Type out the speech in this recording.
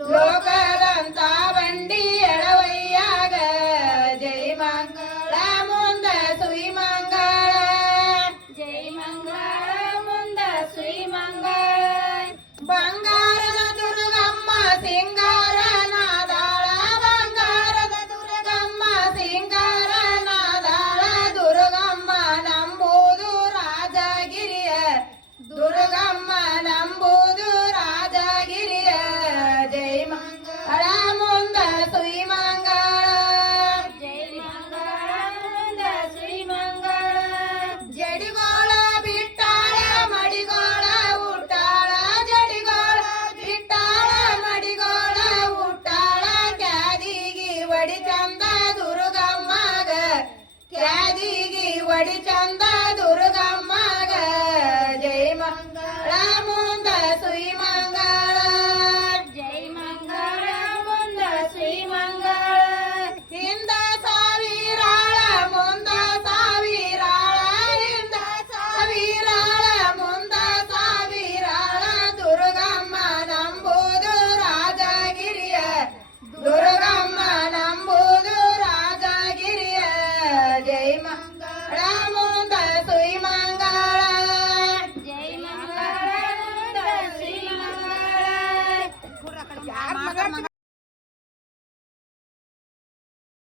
லோகதம் தாவண்டி எழவையாக ஜெய் மங்கள முந்த சுயமங்கள ஜெய் மங்கள முந்த சுயமங்கள பங்க ರಾಜಿಗೆ ಒಡಿ ಚಂದ ದುರ್ಗಮ್ಮಗ. ಜಯ ಮಂಗಳ ಮುಂದ 干嘛干。